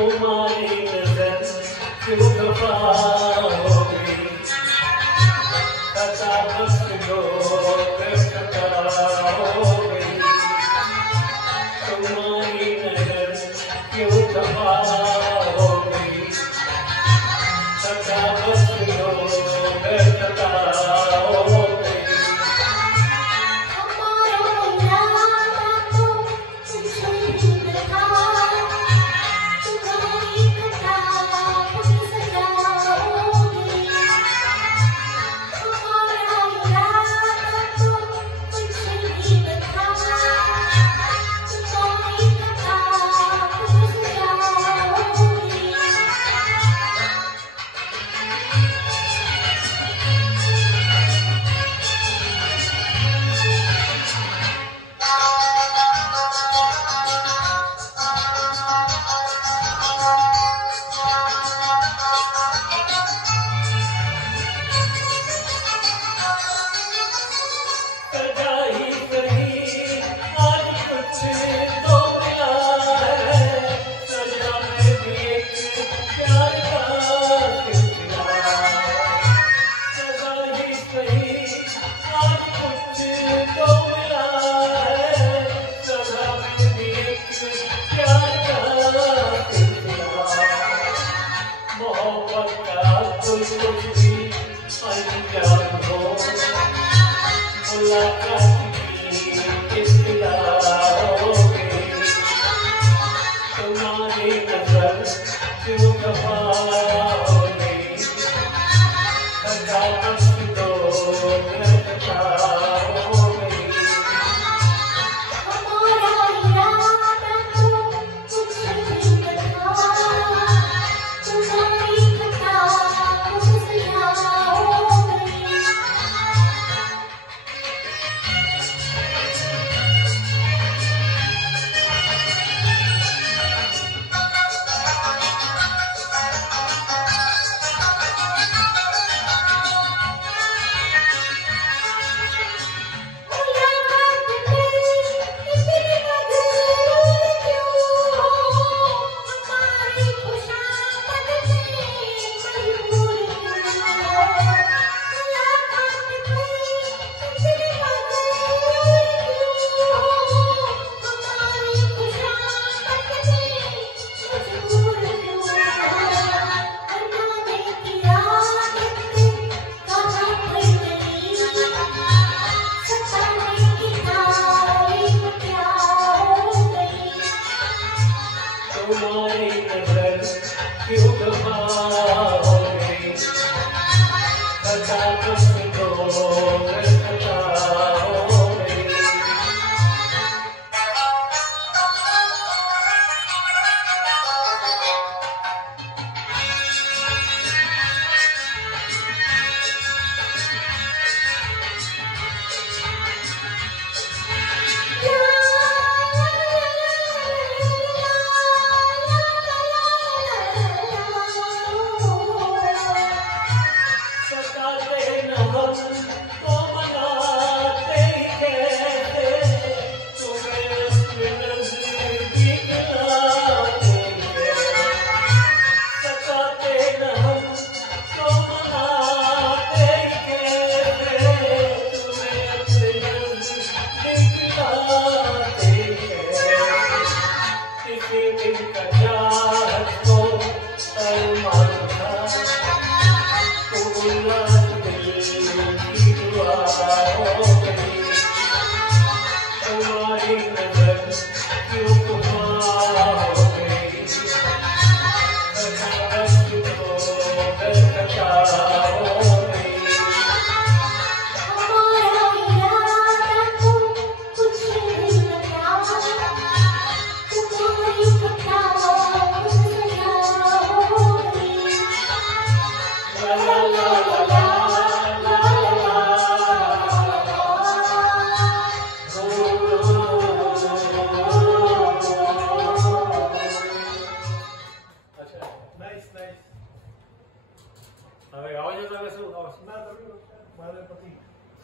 तुम्हारी नजर क्यों खफा हो गई, खता बस दो खता हो गई, तुम्हारी नजर क्यों खफा हो गई, खता बस दो खता हो गई।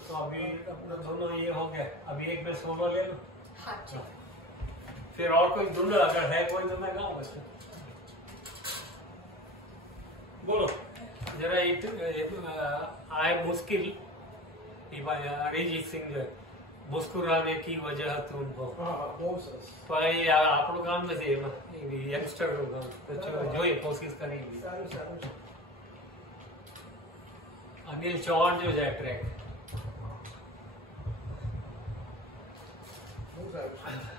तो अभी अपना दोनों ये हो गया, अभी एक में सोलो ले लो। हाँ, फिर और कोई धुंध अगर है कोई तो मैं गाऊँ वैसे। બોલો જરા આ મુશ્किल અરિજીત સિંહ મુસ્કુરાને की वजह थी उनको બહુ સરસ પણ એ આપણું કામ નથી એમાં યંગસ્ટરનું કામ તો જોઈએ કોશિશ કરી સારું સારું છે અનિલ ચૌહાણ જો જાય ટ્રેક બહુ સારું છે